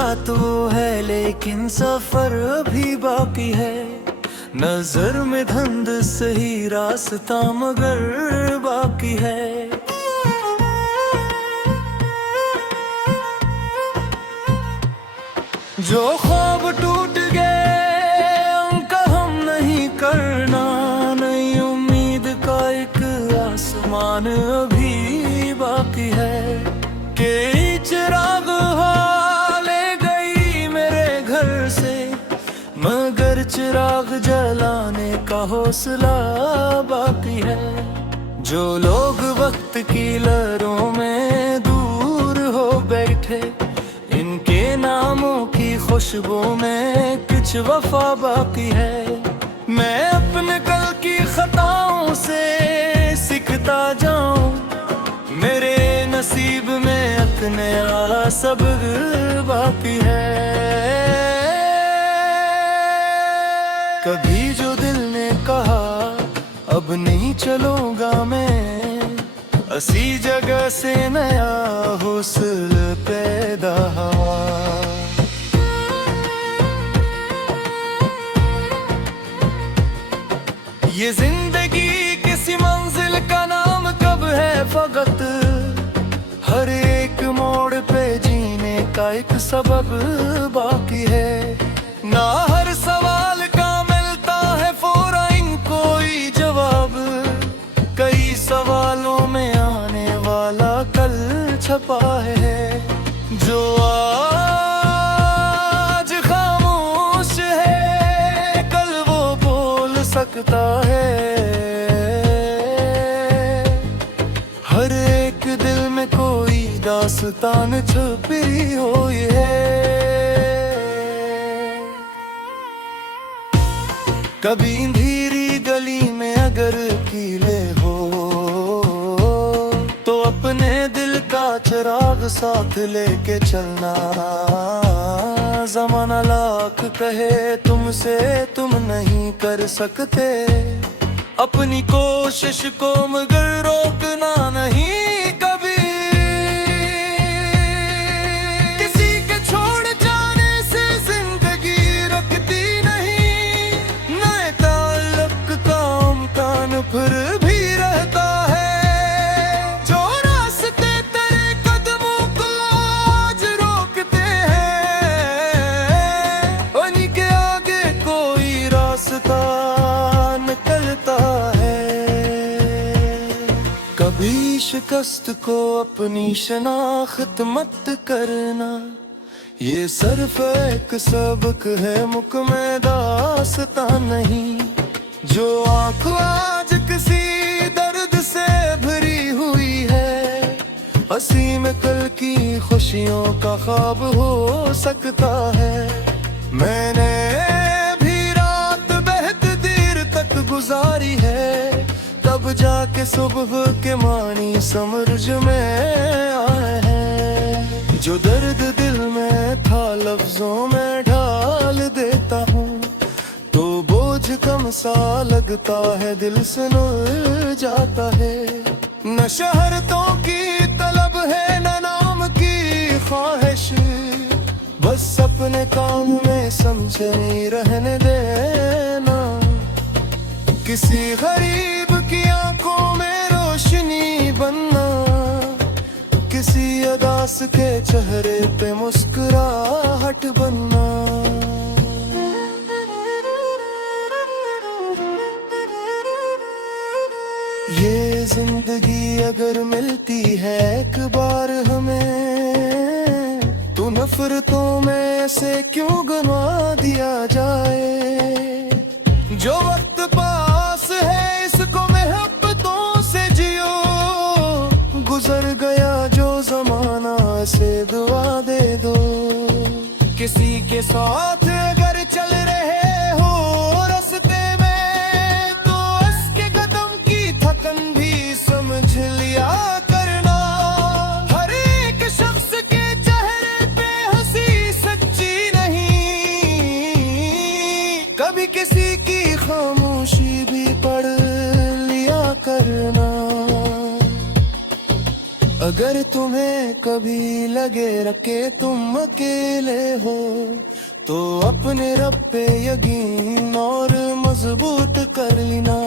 मुलाकात वो है लेकिन सफर अभी बाकी है। नजर में धुंध सही रास्ता मगर बाकी है। जो ख्वाब टूट गए उनका हम नहीं करना, नई उम्मीद का एक आसमान अभी बाकी है। के चिराग ले गई मेरे घर से, मगर चिराग जलाने का हौसला बाकी है। जो लोग वक्त की लहरों में दूर हो बैठे, इनके नामों की खुशबू में कुछ वफा बाकी है। मैं अपने कल की खताओं से सीखता जाऊं, मेरे नसीब में एक नया सबक बाकी है। कभी जो दिल ने कहा अब नहीं चलूंगा मैं, असी जगह से नया हौसला पैदा हुआ। ये जिंदगी किसी मंजिल का नाम कब है फकत, हर एक मोड़ पे जीने का एक सबब बाकी है। ना हर सवाल का मिलता है फौरन कोई जवाब, कई सवालों में आने वाला कल छपा है। जो आज खामोश है कल वो बोल सकता है। हर एक दिल में कोई दास्तान छुपी हुई है। कभी अंधेरी गली में अगर कीले हो तो अपने दिल का चिराग साथ लेके चलना। ज़माना लाख कहे तुमसे तुम नहीं कर सकते, अपनी कोशिश को मगर रोकना नहीं कभी। किसी के छोड़ जाने से जिंदगी रखती नहीं, नए ताल्लुक का इम्कान फिर भी रहता है। जो रास्ते तेरे कदमों को आज रोकते हैं, उन्हीं के आगे कोई रास्ता निकलता है। कभी शिकस्त को अपनी शनाख्त मत करना, ये सिर्फ एक सबक है मुख में दास्ता नहीं। जो आँख आज किसी दर्द से भरी हुई है, हंसी में कल की खुशियों का ख्वाब हो सकता है। मैंने भी रात बेहद देर तक गुजारी है, तब जाके सुबह के मानी समझ में आए हैं। जो दर्द दिल में था लफ्जों में ढाल देता हूँ, तो बोझ कम सा लगता है, दिल से नुर जाता है। न शहरतों की तलब है न नाम की ख्वाहिश, बस अपने काम में समझे रहने देना। किसी गरीब की आंखों में रोशनी बनना, किसी अदास के चेहरे पे मुस्कुराहट बनना। ये जिंदगी अगर मिलती है एक बार हमें, तो नफरतों में से क्यों गंवा दिया जाए। जो वक्त पास है इसको मोहब्बतों से जियो, गुजर गया जो जमाना से दुआ दे दो। किसी के साथ अगर चल रहे हो रास्ते में, तो उसके कदम की थकन भी समझ लिया करना। हर एक शख्स के चेहरे पे हंसी सच्ची नहीं, कभी किसी की खामोशी भी पढ़ लिया करना। अगर तुम्हें कभी लगे रखे तुम अकेले हो, तो अपने रब पे यकीन और मजबूत कर लेना।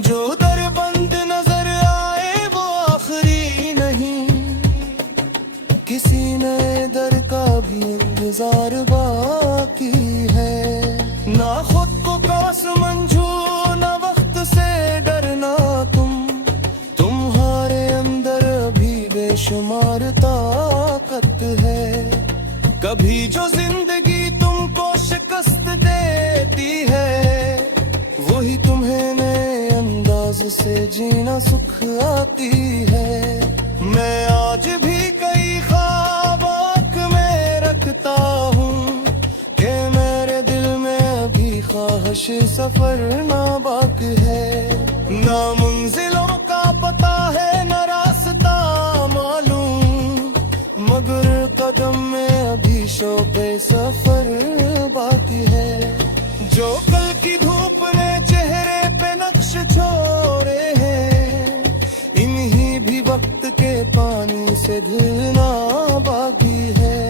जो दर बंद नजर आए वो आखिरी नहीं, किसी नए दर का भी इंतजार बाकी है। ना खुद को कास मंझू, ना वक्त से डरना तुम्हारे अंदर अभी बेशुमार ताकत है। कभी जो जिंदगी तुमको शिकस्त देती है, वही तुम्हें नए अंदाज से जीना सुख आती है। मैं आज भी कई ख्वाब आँख में रखता हूँ कि मेरे दिल में अभी ख्वाहिश सफर ना बाकी है। ना मंजिलों का पता है ना रास्ता मालूम, मगर कदम में अभी शोबे सफर बाकी है। जो कल की धूप ने चेहरे पे नक्श छोड़े हैं, इन्हीं भी वक्त के पानी से धुलना बाकी है।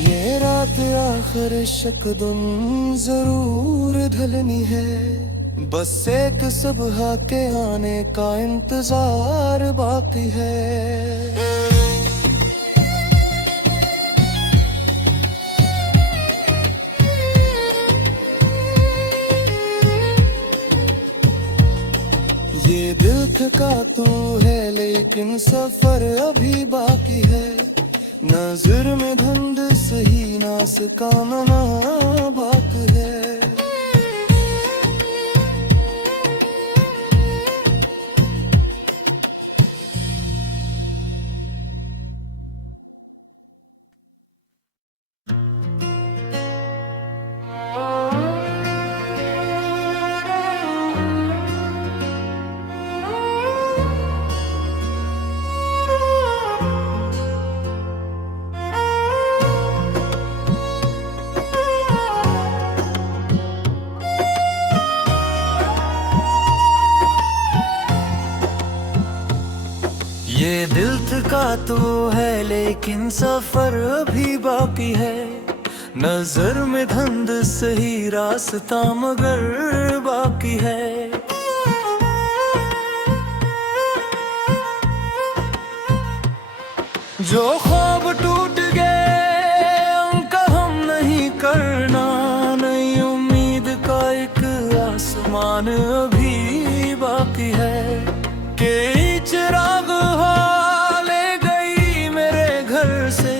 ये रात आखिर शकदुन जरूर ढलनी है, बस एक सुबह के आने का इंतजार बाकी है। ये दिल थका तू है लेकिन सफर अभी बाकी है। नजर में धुंध सही नास का मना बाकी है। ये दिल थका तो है लेकिन सफर अभी बाकी है। नजर में धुंध सही रास्ता मगर बाकी है। जो ख्वाब टूट गए उनका हम नहीं करना, नई उम्मीद का एक आसमान अभी बाकी है। के चिराग ले गई मेरे घर से,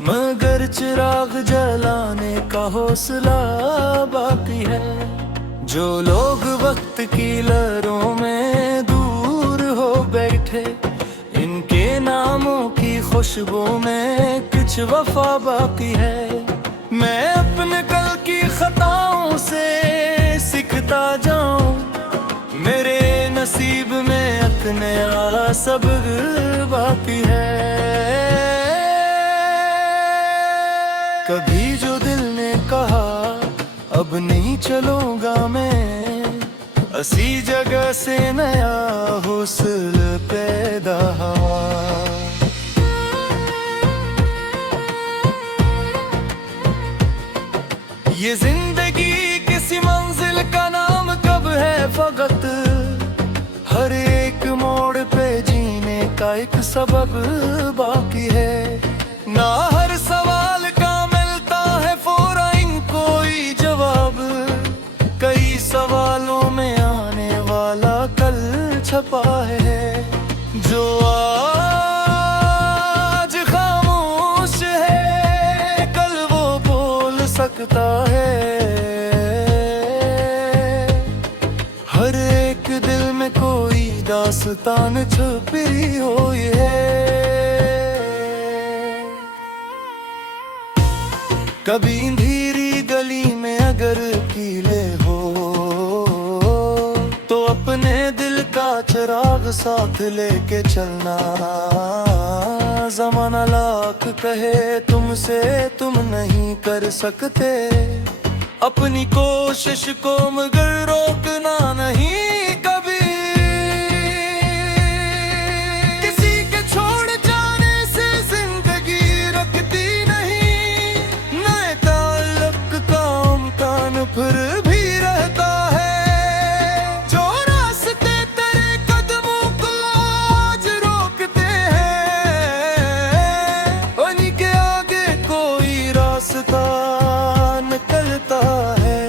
मगर चिराग जलाने का हौसला बाकी है। जो लोग वक्त की लहरों में दूर हो बैठे, इनके नामों की खुशबू में कुछ वफा बाकी है। मैं अपने कल की खताओं से सीखता जाऊं, मेरे नसीब में अपने आला सब बाकी है। कभी जो दिल ने कहा अब नहीं चलूंगा मैं, असी जगह से नया हौसला पैदा हुआ। ये जिंदगी किसी मंजिल का नाम कब है फकत, हर एक मोड़ पे जीने का एक सबब बाकी है। ना हर सवाल का मिलता है फौरन कोई जवाब, कई सवालों में आने वाला कल छपा है। जो आज खामोश है कल वो बोल सकता है। हर एक दिल में कोई दास्तान छुपी हुई है। कभी अंधेरी गली में अगर कीले हो, तो अपने दिल का चिराग साथ लेके चलना। ज़माना लाख कहे तुमसे तुम नहीं कर सकते, अपनी कोशिश को मगर रोकना नहीं कभी। किसी के छोड़ फिर भी रहता है। जो रास्ते तेरे कदमों को आज रोकते हैं, उन्हीं के आगे कोई रास्ता निकलता है।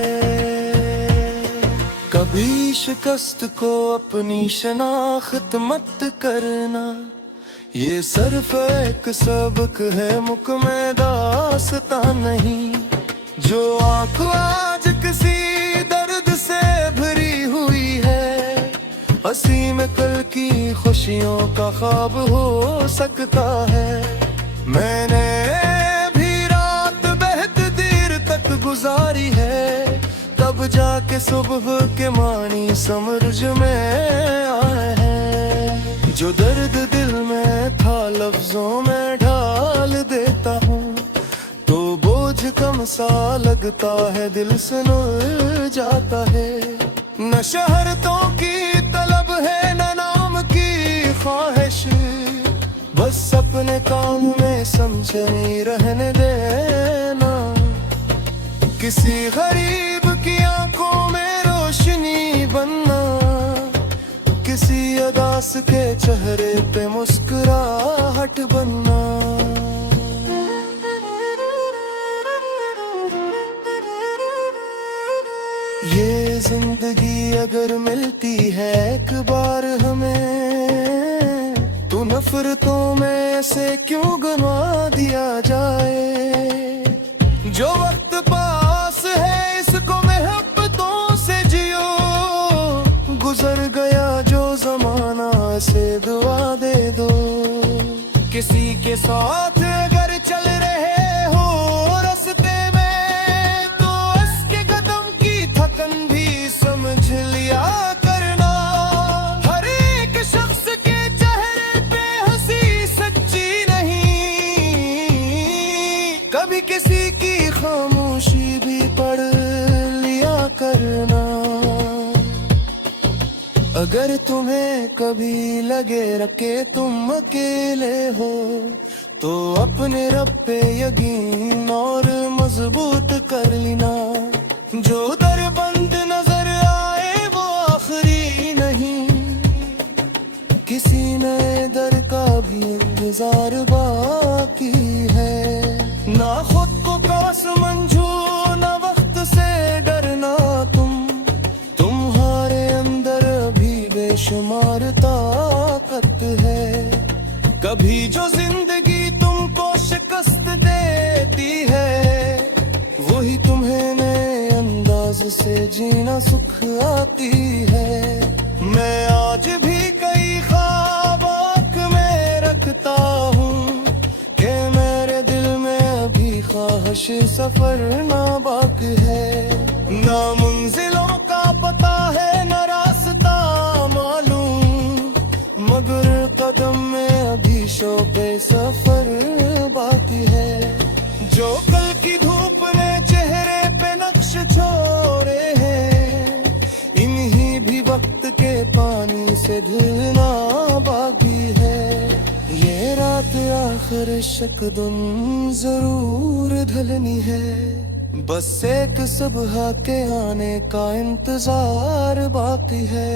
कभी शिकस्त को अपनी शनाख्त मत करना, ये सिर्फ एक सबक है, मुख में दास्तां नहीं। जो आँख आज किसी दर्द से भरी हुई है, हंसी में कल की खुशियों का ख्वाब हो सकता है। मैंने भी रात बेहद देर तक गुजारी है, तब जाके सुबह के मानी समझ में आए हैं। जो दर्द दिल में था लफ्जों में ढाल देता हूँ, तो बोझ कम सा लगता है, दिल से नुर जाता है। न शहरतों की तलब है न नाम की ख्वाहिश, बस अपने काम में समझे रहने देना। किसी गरीब की आंखों में रोशनी बनना, किसी अदास के चेहरे पे मुस्कुराहट बनना। ये जिंदगी अगर मिलती है एक बार हमें, तो नफरतों में से क्यों गंवा दिया जाए। जो वक्त पास है इसको मोहब्बतों से जियो, गुजर गया जो जमाना से दुआ दे दो। किसी के साथ अगर चल रहे हो रास्ते में, तो उसके कदम की थकन भी समझ लिया करना। हर एक शख्स के चेहरे पे हंसी सच्ची नहीं, कभी किसी की खामोशी भी पढ़ लिया करना। अगर तुम्हें कभी लगे रखे तुम अकेले हो, तो अपने रब पे यकीन और मजबूत कर लेना। जो दर बंद नजर आए वो आखिरी नहीं, किसी नए दर का भी इंतजार बाकी है। ना खुद को कास मंझू ना वक्त से डरना, तुम्हारे अंदर भी बेशुमार ताकत है। कभी जो जिंदगी तुमको शिकस्त देती है, वही तुम्हें नए अंदाज से जीना सुख आती है। मैं आज भी कई ख्वाब आँख में रखता हूँ, कि मेरे दिल में अभी ख्वाहिश सफर ना बाकी है। ना मंजिलों का पता है न रास्ता मालूम, मगर कदम में अभी शौक़े सफर बाकी है। जो कल की धूप ने चेहरे पे नक्श छोड़े हैं, इन्हीं भी वक्त के पानी से धुलना बाकी है। ये रात आखिर शकदुन जरूर ढलनी है, बस एक सुबह के आने का इंतजार बाकी है।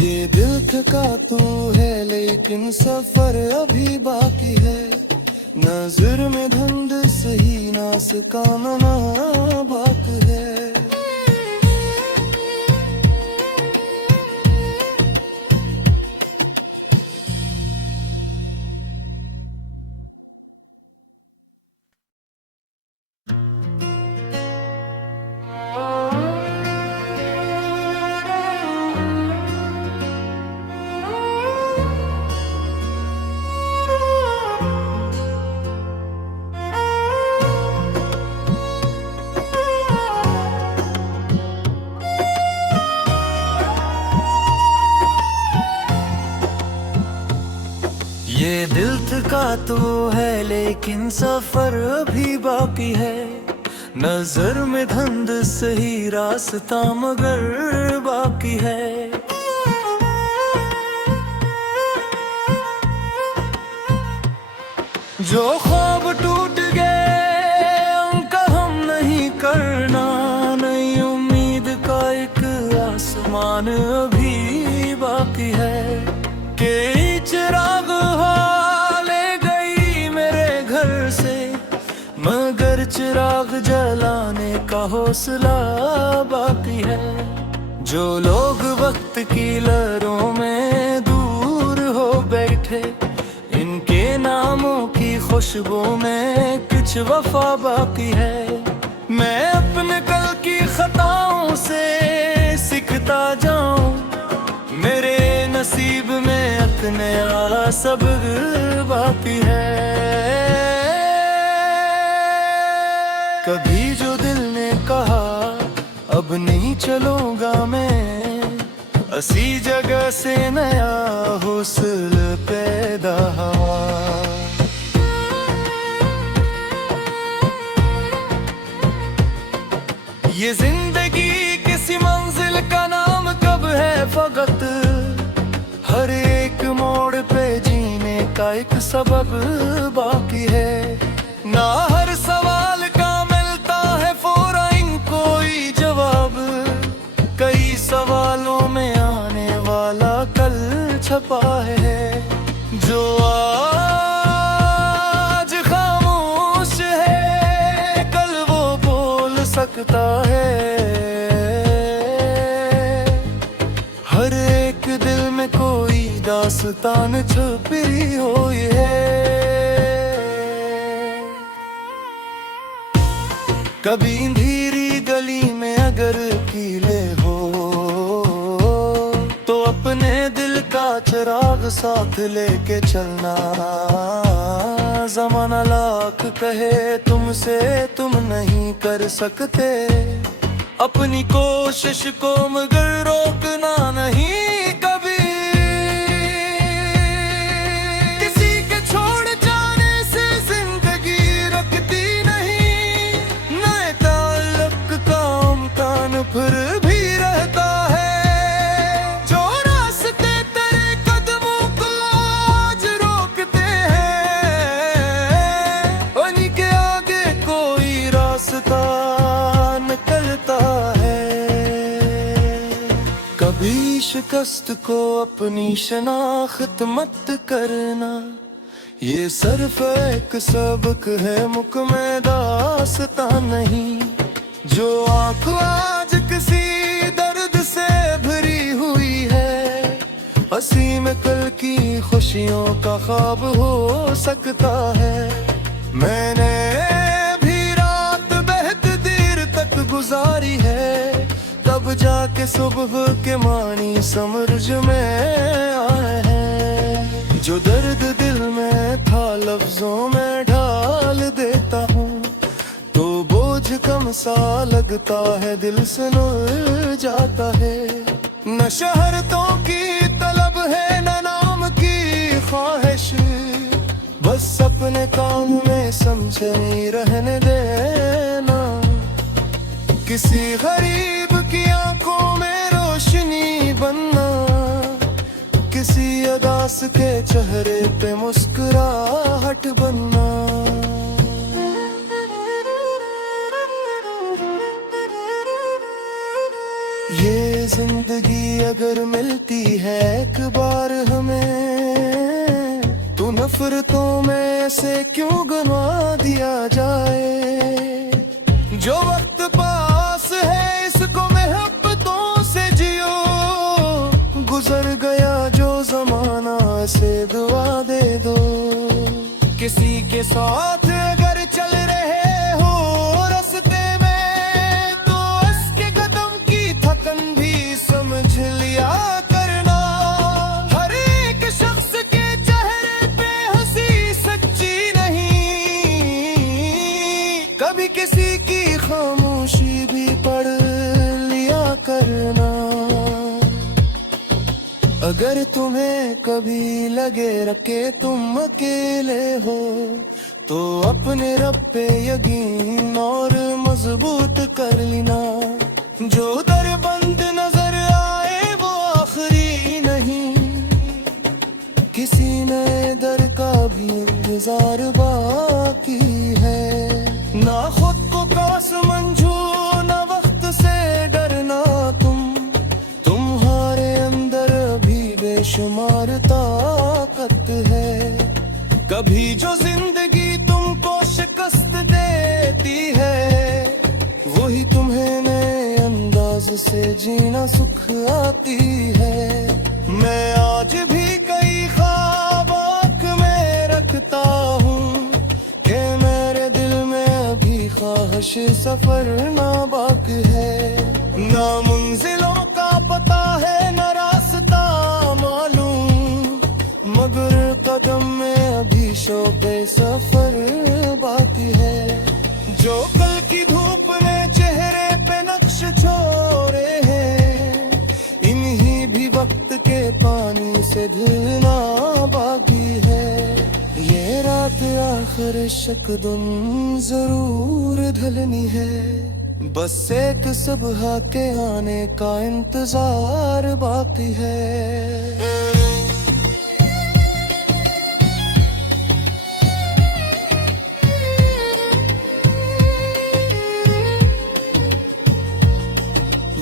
ये दिल थका तो है लेकिन सफर अभी बाकी है। नजर में धुंध सही नास का मना बाकी है। ये दिल थका तो है लेकिन सफर अभी बाकी है। नजर में धुंध सही रास्ता मगर बाकी है। जो ख्वाब टूट गए उनका हम नहीं करना, नई उम्मीद का एक आसमान अभी बाकी है। के चिराग ले गई मेरे घर से, मगर चिराग जलाने का हौसला बाकी है। जो लोग वक्त की लहरों में दूर हो बैठे, इनके नामों की खुशबू में कुछ वफा बाकी है। मैं अपने कल की खताओं से सीखता जाऊं, मेरे नसीब में अपने आ सब बाकी है। कभी जो दिल ने कहा अब नहीं चलूंगा मैं, असी जगह से नया हौसला पैदा हुआ। ये जिंदगी किसी मंजिल का नाम कब है फकत, हर एक मोड़ पे जीने का एक सबब बाकी है। ना हर सवाल का मिलता है फौरन कोई जवाब, कई सवालों में आने वाला कल छपा है। जो आज खामोश है कल वो बोल सकता है। हर एक दिल में कोई दास्तान छुपी हुई है। कभी अंधेरी गली में अगर कीले हो, तो अपने दिल का चिराग साथ लेके चलना। ज़माना लाख कहे तुमसे तुम नहीं कर सकते, अपनी कोशिश को मगर रोकना नहीं कभी। किसी के छोड़ जाने से जिंदगी रखती नहीं, नए ताल्लुक का इम्कान फिर भी रहता है। जो रास्ते तेरे कदमों को आज रोकते हैं, उन्हीं के आगे कोई रास्ता निकलता है। कभी शिकस्त को अपनी शनाख्त मत करना, ये सिर्फ एक सबक है मुख में दास्तां नहीं। जो आँख आज किसी दर्द से भरी हुई है, हंसी में कल की खुशियों का ख्वाब हो सकता है। मैंने भी रात बेहद देर तक गुजारी है, तब जाके सुबह के मानी समझ में आए हैं। जो दर्द दिल में था लफ्जों में ढाल देता हूँ, तो बोझ कम सा लगता है दिल से नुर जाता है। न शहरतों की तलब है न नाम की ख्वाहिश, बस अपने काम में समझे रहने देना। किसी गरीब की आंखों में रोशनी बनना, किसी अदास के चेहरे पे मुस्कुराहट बनना। ये जिंदगी अगर मिलती है एक बार हमें, तो नफरतों में से क्यों गंवा दिया जाए। जो वक्त पास है इसको मोहब्बतों से जियो, गुजर गया जो जमाना से दुआ दे दो। किसी के साथ अगर चल रहे हो रास्ते में, तो उसके कदम की थकन भी समझ लिया करना। हर एक शख्स के चेहरे पे हंसी सच्ची नहीं, कभी किसी की खामोशी भी पढ़ लिया करना। अगर तुम्हें कभी लगे रखे तुम अकेले हो, तो अपने रब पे यकीन और मजबूत कर लेना। जो दर बंद नजर आए वो आखिरी नहीं, किसी नए दर का भी इंतजार बा बेशुमार ताकत है। कभी जो जिंदगी तुमको शिकस्त देती है, वही तुम्हें नए अंदाज से जीना सुख आती है। मैं आज भी कई ख्वाब आँख में रखता हूँ कि मेरे दिल में अभी ख्वाहिश सफर ना बाकी है। ना मंजिलों का पता है ना रास्ता मालूम, मगर कदम में अभी शौक़े सफर बाकी है। जो कल की धूप ने चेहरे पे नक्श छोड़े हैं, इन्हीं भी वक्त के पानी से धुलना बाकी है। ये रात आखिर शकदुन जरूर ढलनी है, बस एक सुबह के आने का इंतजार बाकी है।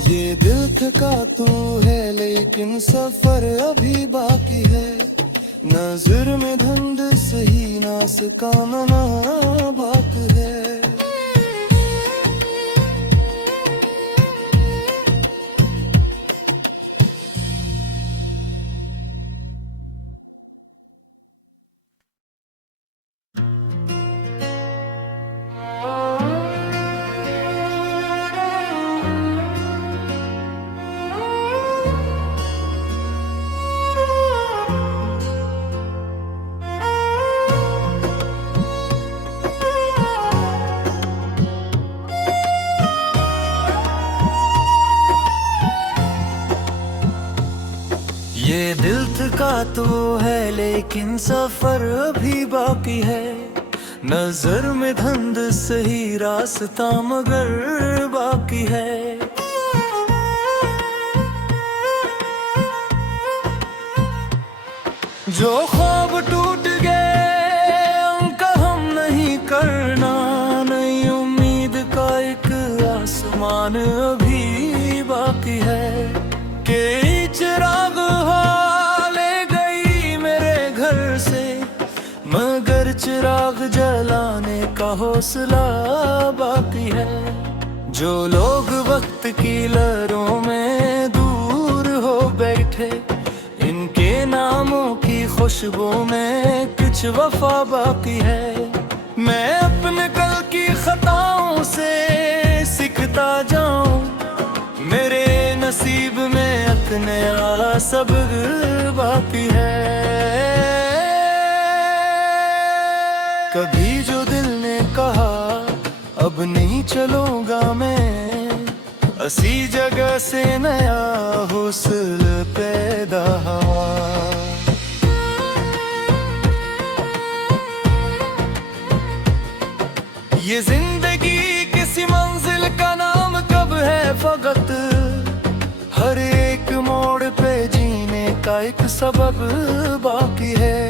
ये दिल थका तू है लेकिन सफर अभी बाकी है। नजर में धुंध सही नास का मना बाकी है। ये दिल थका तो है लेकिन सफर अभी बाकी है। नजर में धुंध सही रास्ता मगर बाकी है। जो ख्वाब टूट गए उनका हम नहीं करना, नई उम्मीद का एक आसमान अभी बाकी है। के चिराग ले गई मेरे घर से, मगर चिराग जलाने का हौसला बाकी है। जो लोग वक्त की लहरों में दूर हो बैठे, इनके नामों की खुशबू में कुछ वफा बाकी है। मैं अपने कल की खताओं से सीखता जाऊं, मेरे नसीब में अपने आ सब बाकी है। कभी जो दिल ने कहा अब नहीं चलूंगा मैं, असी जगह से नया हौसला पैदा हुआ। ये जिंदगी किसी मंजिल का नाम कब है फकत, हर एक मोड़ पे जीने का एक सबब बाकी है।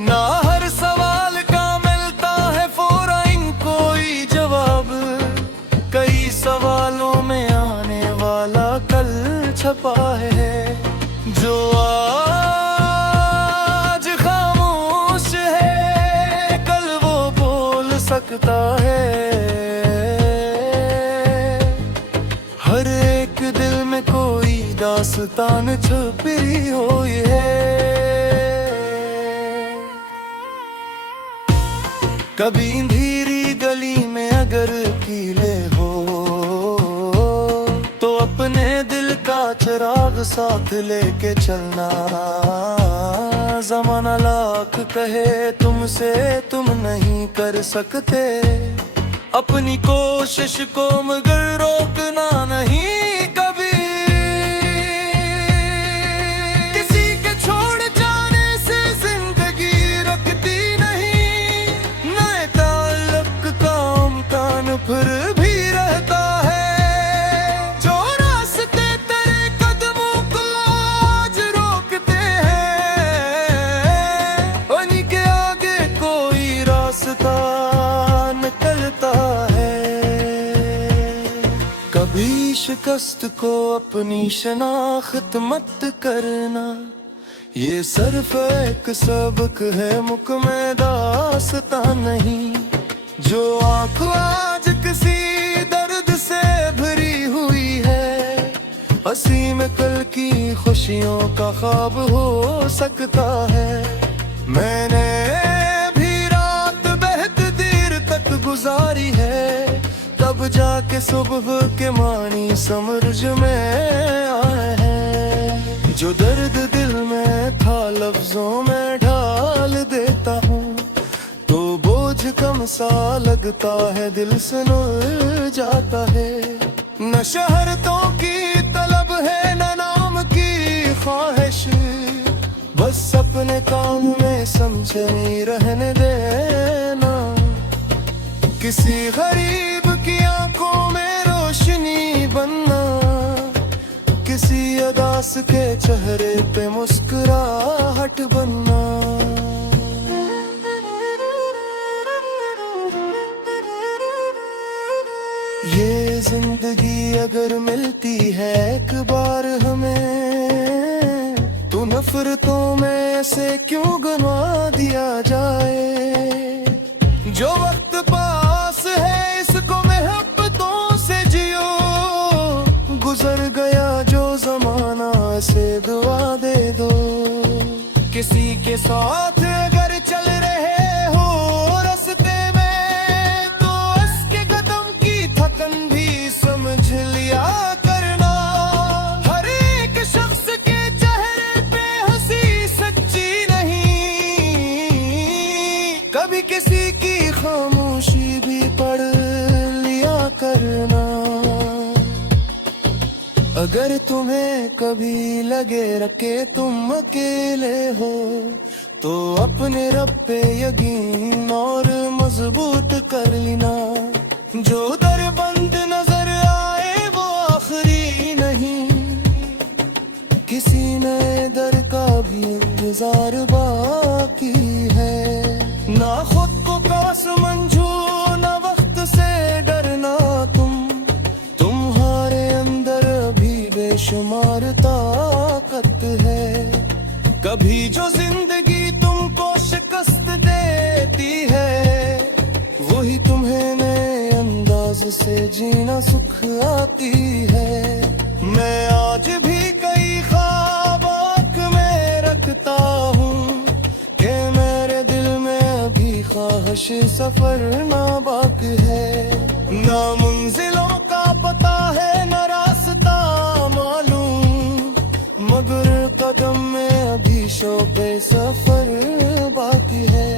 ना हर सवाल का मिलता है फौरन कोई जवाब, कई सवालों में आने वाला कल छपा है। जो आज खामोश है कल वो बोल सकता है। हर एक दिल में कोई दास्तान छुपी हुई है। कभी अंधेरी गली में अगर कीले हो, तो अपने दिल का चिराग साथ लेके चलना। ज़माना लाख कहे तुमसे तुम नहीं कर सकते, अपनी कोशिश को मगर रोकना नहीं कभी। किसी के छोड़ जाने से जिंदगी रखती नहीं, नए ताल्लुक का इम्कान फिर भी रहता है। जो रास्ते तेरे कदमों को आज रोकते हैं, उन्हीं के आगे कोई रास्ता निकलता है। कभी शिकस्त को अपनी शनाख्त मत करना, ये सिर्फ एक सबक है, मुख में दास्तां नहीं। जो आँख आज किसी दर्द से भरी हुई है, हंसी में कल की खुशियों का ख्वाब हो सकता है। मैंने भी रात बेहद देर तक गुजारी है, तब जाके सुबह के मानी समझ में आए हैं। जो दर्द दिल में था लफ्जों में ढाल देता हूँ, तो बोझ कम सा लगता है, दिल से नुर जाता है। न शहरतों की तलब है, न नाम की ख्वाहिश, बस अपने काम में समझे रहने देना। किसी गरीब की आंखों में रोशनी बनना, किसी अदास के चेहरे पे मुस्कुराहट बनना। ये जिंदगी अगर मिलती है एक बार हमें, तो नफरतों में से क्यों गंवा दिया जाए। जो वक्त पास है इसको मोहब्बतों से जियो, गुजर गया जो जमाना से दुआ दे दो। किसी के साथ अगर चल रहे हो रास्ते में, तो उसके कदम की थकन भी समझ लिया करना। हर एक शख्स के चेहरे पे हंसी सच्ची नहीं, कभी किसी की खामोशी भी पढ़ लिया करना। अगर तुम्हें कभी लगे रखे तुम अकेले हो, तो अपने रब पे यकीन और मजबूत कर लेना। जो दर बंद नजर आए वो आखिरी नहीं, किसी नए दर का भी इंतजार बाकी है। ना खुद को कास मंजू, ना वक्त से डरना तुम्हारे अंदर अभी बेशुमार ताकत है। कभी जो जिंदगी तुमको शिकस्त देती है, वही तुम्हें नए अंदाज से जीना सुख आती है। मैं आज भी कई ख्वाब आँख में रखता हूँ, कि मेरे दिल में अभी ख्वाहिश सफर ना बाकी है। ना मंजिलों का पता है, ना रास्ता मालूम, मगर कदम में अभी शौक़े सफर बाकी है।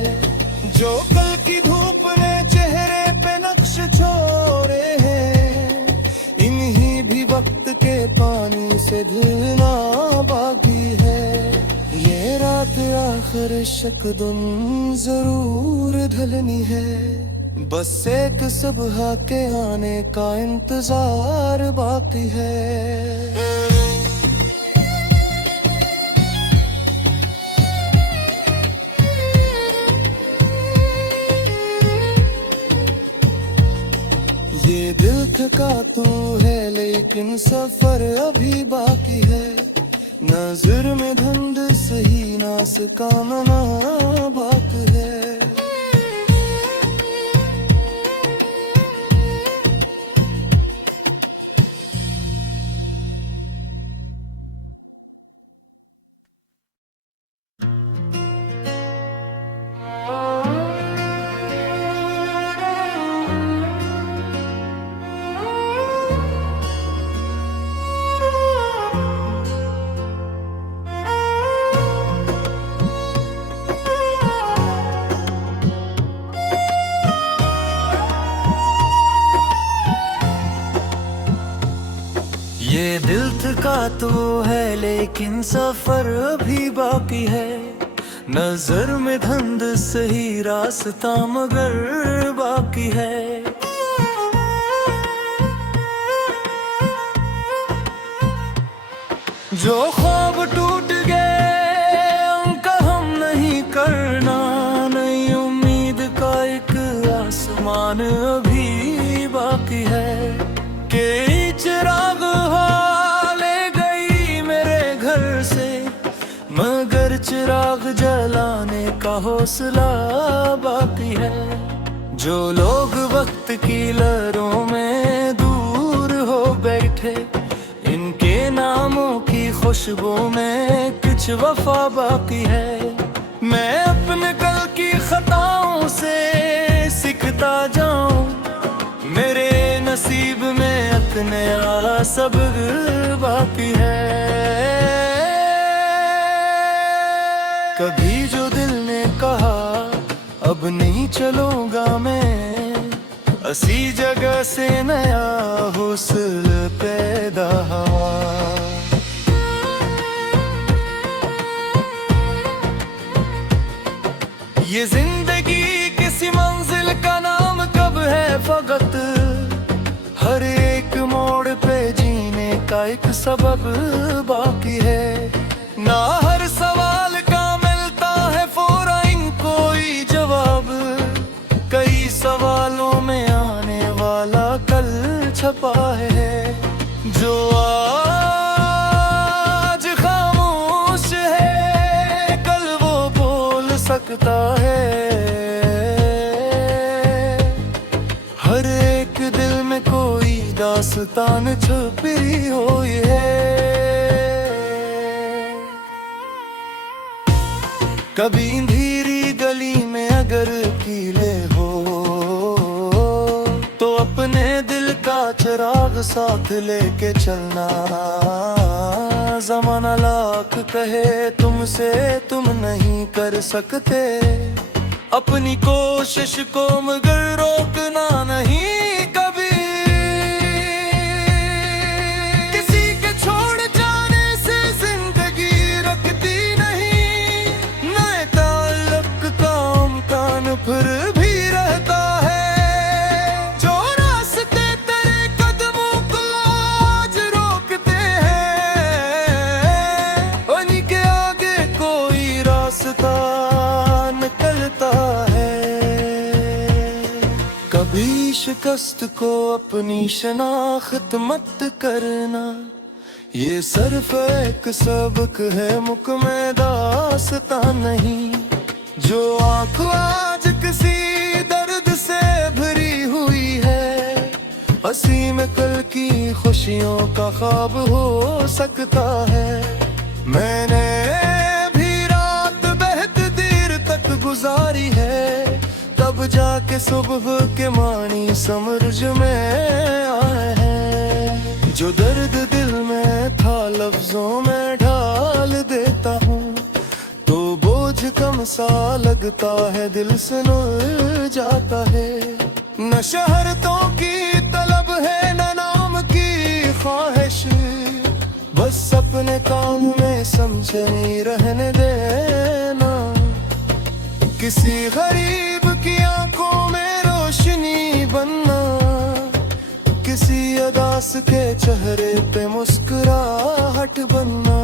जो कल की धूप ने चेहरे पे नक्श छोड़े हैं, इन्हीं भी वक्त के पानी से धुलना बाकी है। ये रात आखिर शकदुन जरूर ढलनी है, बस एक सुबह के आने का इंतजार बाकी है। ये दिल थका तो है, लेकिन सफर अभी बाकी है। नजर में धुंध सही नास का मना बाकी है। ये दिल थका तो है, लेकिन सफर अभी बाकी है। नजर में धुंध सही रास्ता मगर बाकी है। जो ख्वाब टूट गए उनका हम नहीं करना, नई उम्मीद का एक आसमान अभी बाकी है। के चिराग ले गई मेरे घर से, मगर चिराग जलाने का हौसला बाकी है। जो लोग वक्त की लहरों में दूर हो बैठे, इनके नामों की खुशबू में कुछ वफा बाकी है। मैं अपने कल की खताओं से सीखता जाऊं, मेरे नसीब में एक नया सबक बाकी है। कभी जो दिल ने कहा अब नहीं चलूंगा मैं, असी जगह से नया हौसला पैदा हुआ। ये जिंदगी किसी मंजिल का नाम कब है फकत, हर एक मोड़ पे जीने का एक सबब बाकी है। ना हर सवाल का मिलता है फौरन कोई जवाब, कई सवालों में आने वाला कल छपा है। जो आज खामोश है कल वो बोल सकता है। हर एक दिल में कोई दास्तान छुपी हुई है। कभी अंधेरी गली में अगर कीले हो, तो अपने दिल का चिराग साथ लेके चलना। ज़माना लाख कहे तुमसे तुम नहीं कर सकते, अपनी कोशिश को मगर रोकना नहीं कभी। किसी के छोड़ जाने से जिंदगी रखती नहीं, नए ताल्लुक का इम्कान फिर भी रहता है। जो रास्ते तेरे कदमों को आज रोकते हैं, उन्हीं के आगे कोई रास्ता निकलता है। कभी शिकस्त को अपनी शनाख्त मत करना, ये सिर्फ एक सबक है मुक में दास्ता नहीं। जो आँख आज किसी दर्द से भरी हुई है, हंसी में कल की खुशियों का ख्वाब हो सकता है। मैंने भी रात बेहद देर तक गुजारी है, तब जाके सुबह के मानी समझ में आए हैं। जो दर्द दिल में था लफ्जों में ढाल देता हूँ, तो बोझ कम सा लगता है, दिल से नुर जाता है। न शहरतों की तलब है न नाम की ख्वाहिश, बस अपने काम में समझे रहने देना। किसी गरीब की आंखों में रोशनी बनना, किसी अदास के चेहरे पे मुस्कुराहट बनना।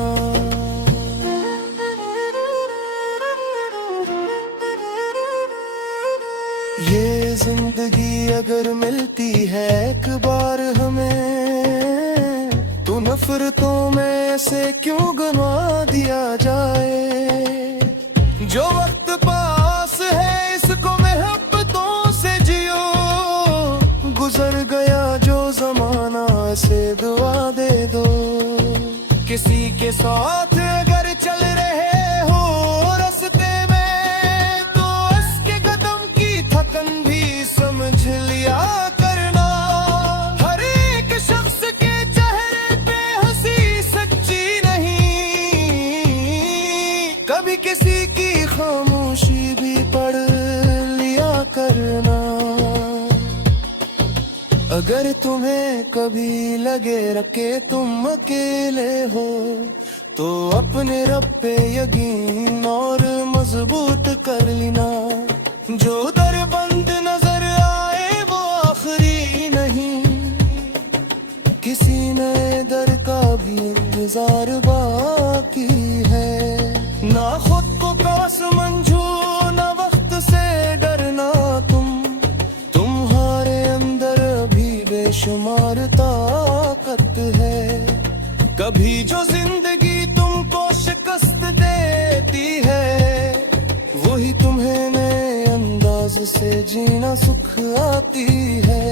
ये जिंदगी अगर मिलती है एक बार हमें, तो नफरतों में से क्यों गंवा दिया जाए। जो वक्त पास है इसको मोहब्बतों से जियो, गुजर गया जो जमाना से दुआ दे दो। किसी के साथ अगर चल रहे हो रास्ते में, तो उसके कदम की थकन भी समझ लिया करना। हर एक शख्स के चेहरे पे हंसी सच्ची नहीं, कभी किसी की खामोशी भी पढ़ लिया करना। अगर तुम्हें कभी लगे रखे तुम अकेले हो, तो अपने रब पे यकीन और मजबूत कर लेना। जो दर बंद नजर आए वो आखिरी नहीं, किसी नए दर का भी इंतजार बाकी है। ना खुद को कास मंझू ना वक्त से डरना, तुम्हारे अंदर अभी बेशुमार ताकत है। कभी जो जिंदगी तुमको शिकस्त देती है, से जीना सुख आती है।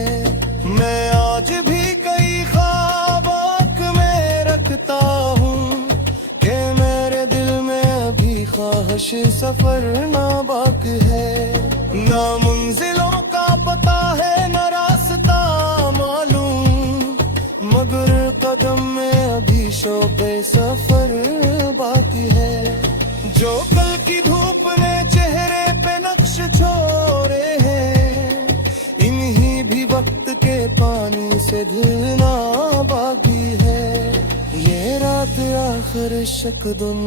मैं आज भी कई ख्वाब आँख में रखता हूँ कि मेरे दिल में अभी ख्वाहिश सफर ना बाकी है। ना मंजिलों का पता है ना रास्ता मालूम, मगर कदम में अभी शोबे सफर बाकी है। जो कल की धूप ने चेहरे पे नक्श छोड़े हैं, इन्हीं भी वक्त के पानी से धुलना बाकी है। ये रात आखिर शकदुन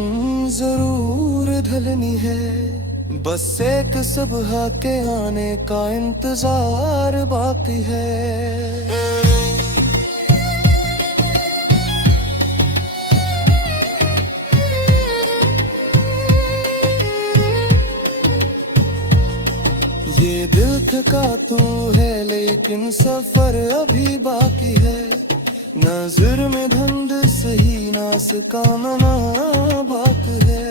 जरूर ढलनी है, बस एक सुबह के आने का इंतजार बाकी है। ये दिल थका तू है लेकिन सफर अभी बाकी है। नजर में धुंध सही नास का ना बात है।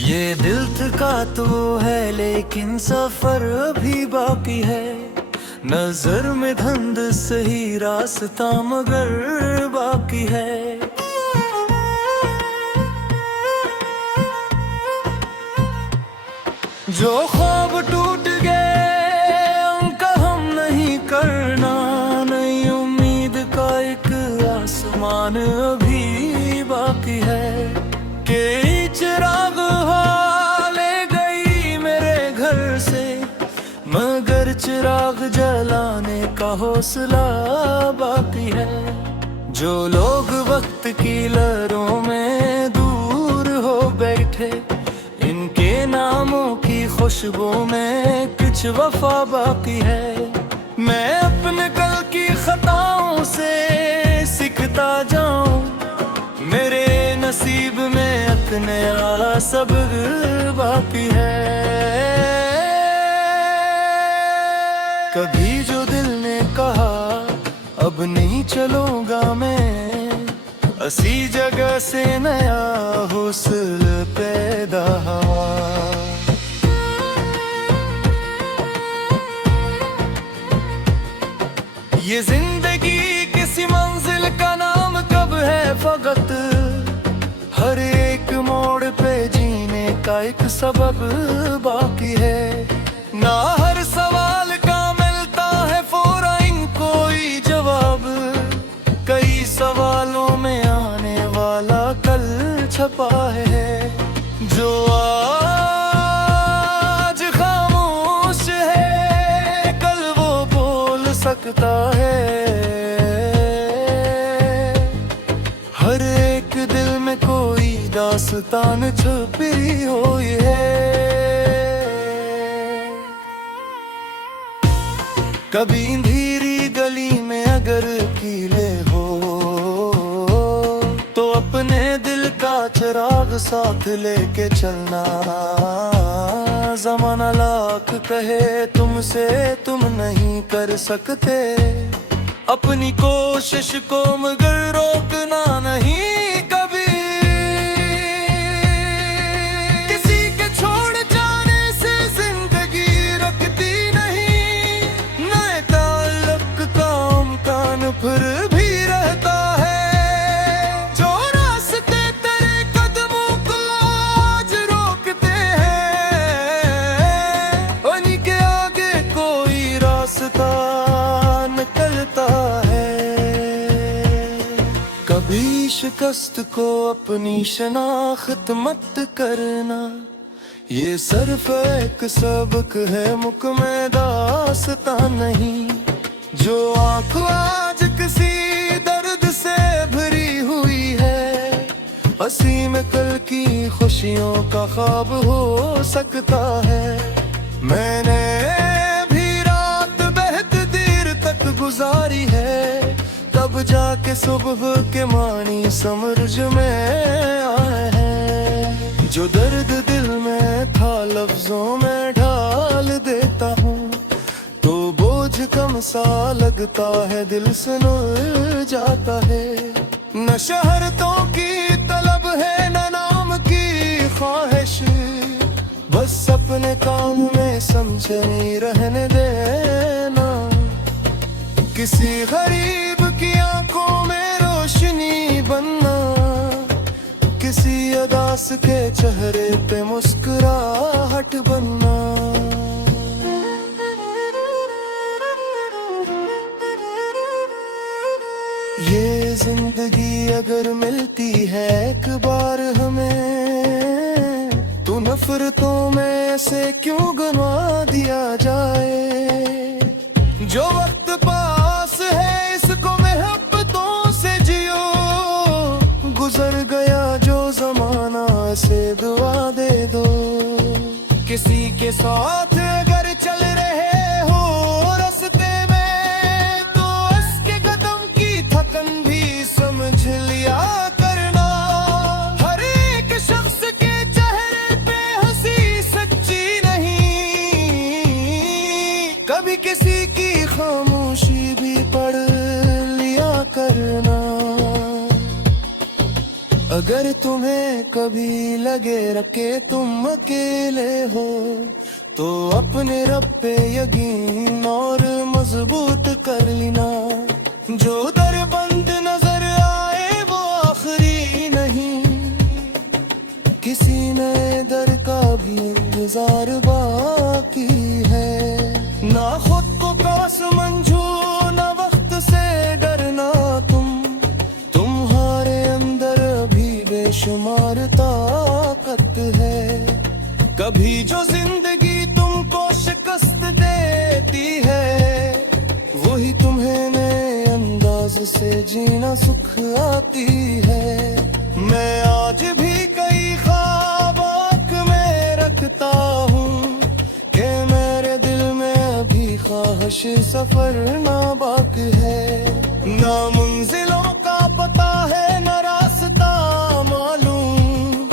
ये दिल थका तो है लेकिन सफर अभी बाकी है। नजर में धुंध सही रास्ता मगर बाकी है। जो ख्वाब टूट गए उनका हम नहीं करना, नई उम्मीद का एक आसमान अभी बाकी है। के चिराग ले गई मेरे घर से, मगर चिराग जलाने का हौसला बाकी है। जो लोग वक्त की लहरों में दूर हो बैठे, इनके नामों की खुशबू में कुछ वफा बाकी है। मैं अपने कल की खताओं से सीखता जाऊं, मेरे नसीब में एक नया सबक बाकी है। कभी जो दिल ने कहा अब नहीं चलूंगा मैं, असी जगह से नया हौसला पैदा हुआ। ये जिंदगी किसी मंजिल का नाम कब है फकत, हर एक मोड़ पे जीने का एक सबब बाकी है। ना हर सवाल का मिलता है फौरन कोई जवाब, कई सवालों में आने वाला कल छपा है। जो आज खामोश है कल वो बोल सकता है। हर एक दिल में कोई दास्तान छुपी हुई है। कभी अंधेरी गली में अगर कीले हो तो अपने दिल का चिराग साथ लेके चलना। ज़माना लाख कहे तुमसे तुम नहीं कर सकते, अपनी कोशिश को मगर रोकना नहीं कभी। किसी के छोड़ जाने से जिंदगी रखती नहीं, नए ताल्लुक का इम्कान फिर भी रहता है। जो रास्ते तेरे कदमों को आज रोकते हैं, उन्हीं के आगे कोई रास्ता निकलता है। कभी शिकस्त को अपनी शनाख्त मत करना, ये सिर्फ एक सबक है मुक में दास्ता नहीं। जो आँख आज किसी दर्द से भरी हुई है, हंसी में कल की खुशियों का ख्वाब हो सकता है। मैंने भी रात बेहद देर तक गुजारी है, तब जाके सुबह के मानी समझ में आए हैं। जो दर्द दिल में था लफ्जों में ढाल देता हूँ, तो बोझ कम सा लगता है, दिल सुन जाता है। न शहरतों की तलब है न नाम की ख्वाहिश, बस अपने काम में समझे रहने देना। किसी गरीब की आंखों में रोशनी बनना, किसी उदास के चेहरे पे मुस्कुराहट बनना। ये जिंदगी अगर मिलती है एक बार हमें, तो नफरतों में से क्यों गंवा दिया जाए। जो वक्त पास है इसको मोहब्बतों से जियो, गुजर गया जो जमाना से दुआ दे दो। किसी के साथ अगर चल रहे हो रास्ते में, तो उसके कदम की थकन भी समझ लिया करना। हर एक शख्स के चेहरे पे हंसी सच्ची नहीं, कभी किसी की खामोशी भी पढ़ लिया करना। अगर तुम्हें कभी लगे रखे तुम अकेले हो, तो अपने रब पे यकीन और मजबूत कर लेना। जो दर बंद नजर आए वो आखिरी नहीं, किसी नए दर का भी इंतजार बाकी है। ना खुद को कास मंझू ना वक्त से डरना तुम, तुम्हारे अंदर अभी बेशुमार ताकत है। कभी जो जिंदगी तुमको शिकस्त देती है, वही तुम्हें नए अंदाज से जीना सुख आती है। मैं आज भी कई ख्वाब आँख में रखता हूँ, कि मेरे दिल में अभी ख्वाहिश सफर ना बाकी है। ना मंजिलों का पता है न रास्ता मालूम,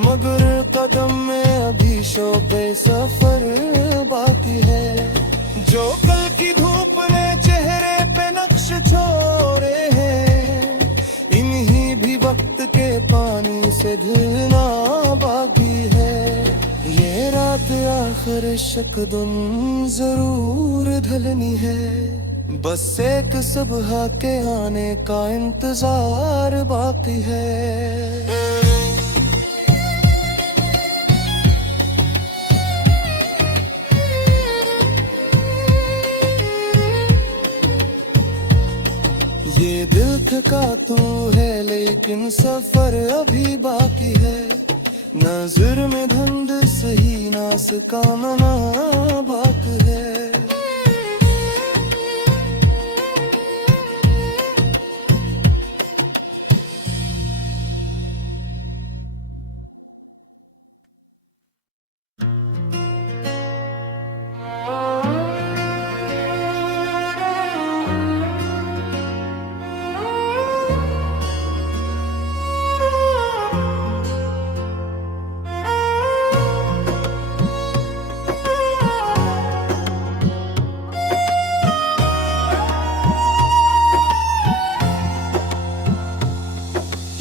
मगर कदम में अभी शोबे सफर बाकी है। जो कल की धूप ने चेहरे पे नक्श छोड़े हैं, इन्हीं भी वक्त के पानी से धुलना बाकी है। ये रात आखिर शकदुन जरूर ढलनी है, बस एक सुबह के आने का इंतजार बाकी है। ये दिल थका तू है लेकिन सफर अभी बाकी है। नजर में धुंध सही नास का मना बाकी है।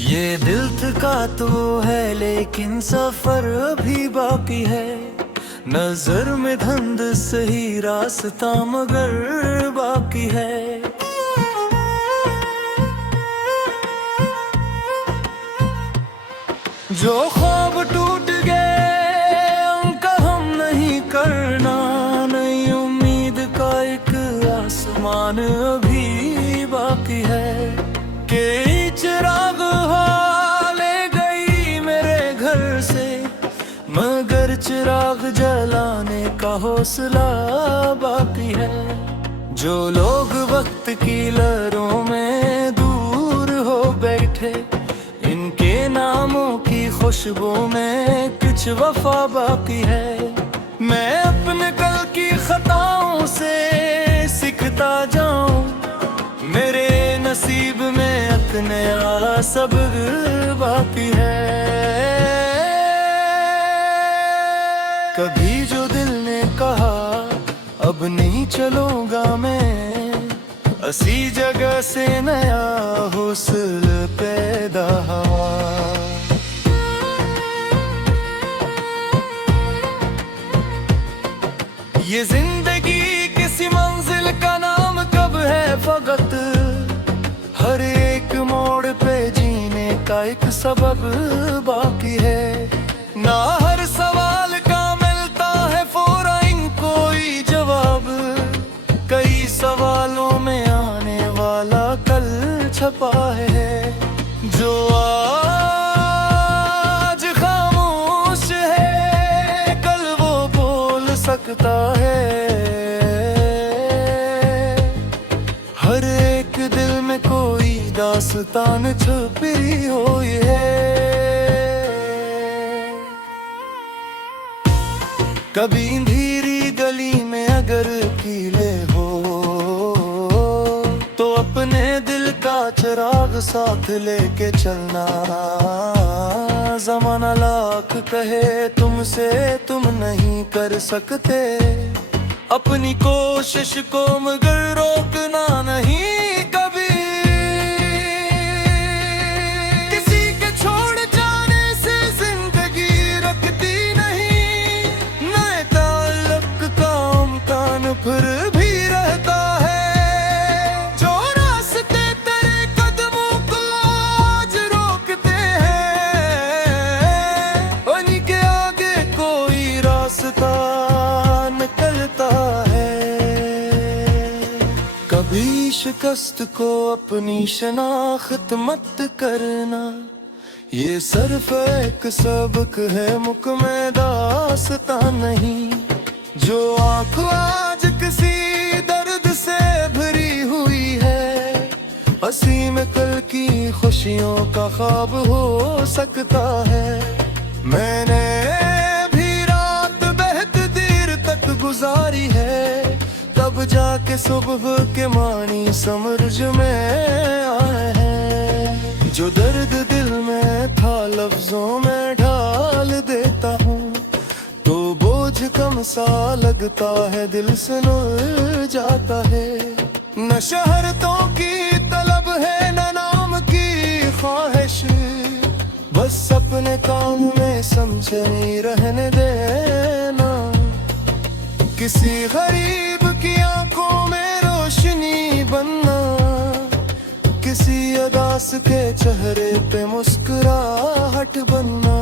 ये दिल थका तो है लेकिन सफर अभी बाकी है। नजर में धुंध सही रास्ता मगर बाकी है। जो ख्वाब टूट गए उनका हम नहीं करना, नई उम्मीद का एक आसमान अभी बाकी है। के चिराग ले गई मेरे घर से, मगर चिराग जलाने का हौसला बाकी है। जो लोग वक्त की लहरों में दूर हो बैठे, इनके नाम खुशबू में कुछ वफा बाकी है। मैं अपने कल की खताओं से सीखता जाऊं, मेरे नसीब में अपने सब्र बाकी है। कभी जो दिल ने कहा अब नहीं चलूंगा मैं, असी जगह से नया हुस्न पैदा हुआ। ये जिंदगी किसी मंजिल का नाम कब है फकत, हर एक मोड़ पे जीने का एक सबब बाकी है। ना हर सवाल का मिलता है फौरन कोई जवाब, कई सवालों में आने वाला कल छपा है। जो आज खामोश है कल वो बोल सकता है। हर एक दिल में कोई दास्तान छुपी हुई है। कभी अंधेरी गली में अगर कीले हो तो अपने दिल का चिराग साथ लेके चलना। ज़माना लाख कहे तुमसे तुम नहीं कर सकते, अपनी कोशिश को मगर रोकना नहीं कभी। किसी के छोड़ जाने से जिंदगी रखती नहीं, नए ताल्लुक का इम्कान फिर भी रहता है। जो रास्ते तेरे कदमों को आज रोकते हैं, उन्हीं के आगे कोई रास्ता निकलता है। कभी शिकस्त को अपनी शनाख्त मत करना, ये सिर्फ एक सबक है मुख में दास्तां नहीं। जो आँख आज किसी दर्द से भरी हुई है, हंसी में कल की खुशियों का ख्वाब हो सकता है। मैंने भी रात बेहद देर तक गुजारी है, तब जाके सुबह के मानी समझ में आए हैं। जो दर्द दिल में था लफ्जों में ढाल देता हूँ, तो बोझ कम सा लगता है दिल से नुर जाता है। न शहरतों की तलब है न नाम की ख्वाहिश, बस अपने काम में समझे रहने देना। किसी गरीब की आंखों में रोशनी बनना, किसी उदास के चेहरे पे मुस्कुराहट बनना।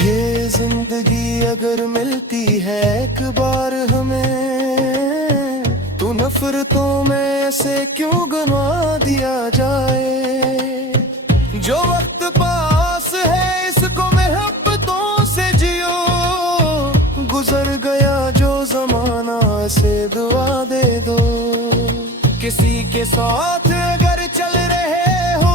ये जिंदगी अगर मिलती है एक बार हमें, तो नफरतों में से क्यों गंवा दिया जाए। जो वक्त पास है इसको मोहब्बतों से जियो, गुजर गया जो जमाना से दुआ दे दो। किसी के साथ अगर चल रहे हो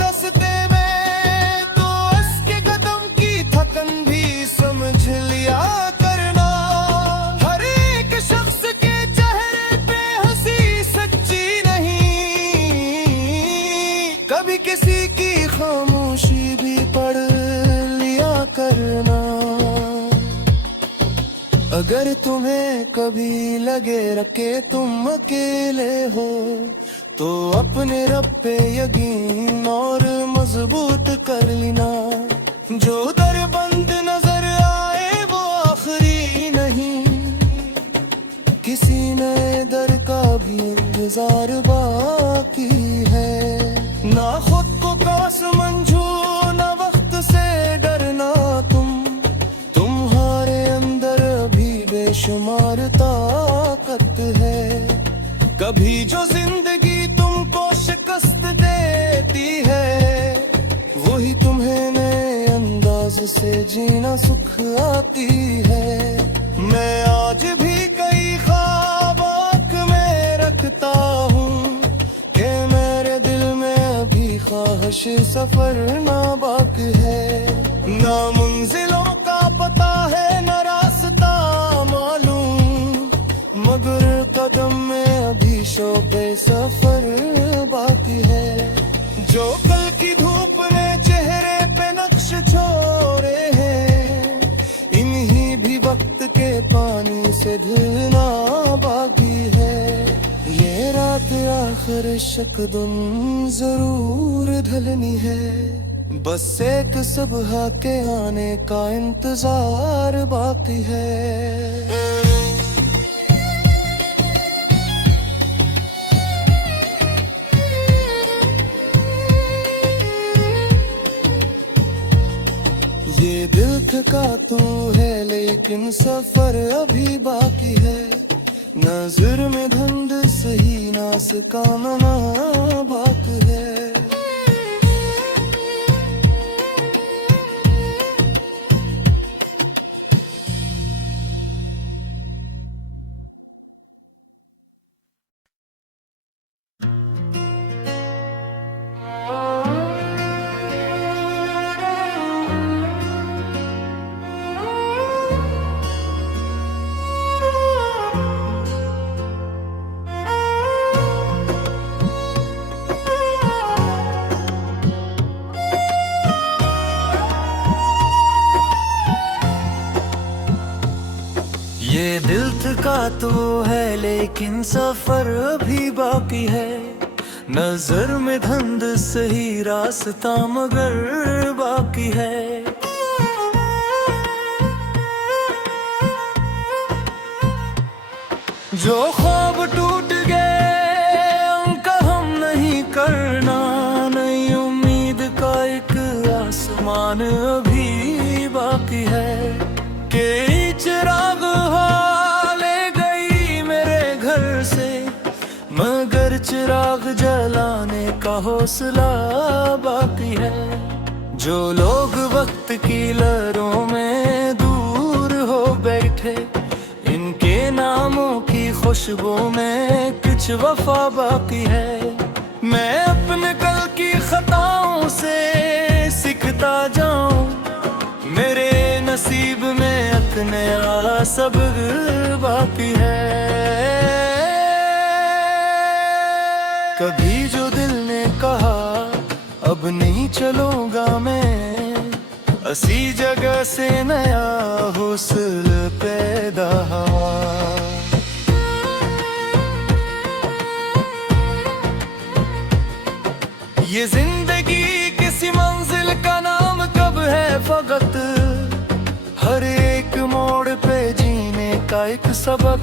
रास्ते में, तो उसके कदम की थकन भी समझ लिया करना। हर एक शख्स के चेहरे पे हंसी सच्ची नहीं, कभी किसी की खामोशी भी पढ़ लिया करना। अगर तुम्हें कभी लगे रखे तुम अकेले हो, तो अपने रब पे यकीन और मजबूत कर लेना। जो दर बंद नजर आए वो आखिरी नहीं, किसी नए दर का भी इंतजार बाकी है। ना खुद को कास मंझू ना वक्त से डरना, तुम्हारे अंदर अभी बेशुमार ताकत है। कभी जो जिंदगी तुमको शिकस्त देती है, वही तुम्हें नए अंदाज से जीना सुख आती है। मैं आज भी कई ख्वाब आँख में रखता हूँ, खामोश सफर ना बाकी है। ना मंजिलों का पता है न रास्ता मालूम, मगर कदम में अभी शोबे सफर बाकी है। जो कल की धूप ने चेहरे पे नक्श छोड़े हैं, इन्हीं भी वक्त के पानी से धुलना बाकी है। ये रात आखिर शकदुन जरूर ढलनी है, बस एक सुबह के आने का इंतजार बाकी है। ये दिल थका तो है लेकिन सफर अभी बाकी है। नजर में धुंध सही नास का मना बाकी है। ये दिल थका तो है लेकिन सफर अभी बाकी है। नजर में धुंध सही रास्ता मगर बाकी है। जो ख्वाब टूट गए उनका हम नहीं करना, नई उम्मीद का एक आसमान अभी बाकी है। के चिराग ले गई मेरे घर से, मगर चिराग जलाने का हौसला बाकी है। जो लोग वक्त की लहरों में दूर हो बैठे, इनके नामों की खुशबू में कुछ वफा बाकी है। मैं अपने कल की खताओं से सीखता जाऊं, मेरे नसीब में नया सब्र बाकी है। कभी जो दिल ने कहा अब नहीं चलूंगा मैं, असी जगह से नया हुस्न पैदा हुआ। ये जिंदगी किसी मंजिल का नाम कब है फकत, हर एक मोड़ पे जीने का एक सबब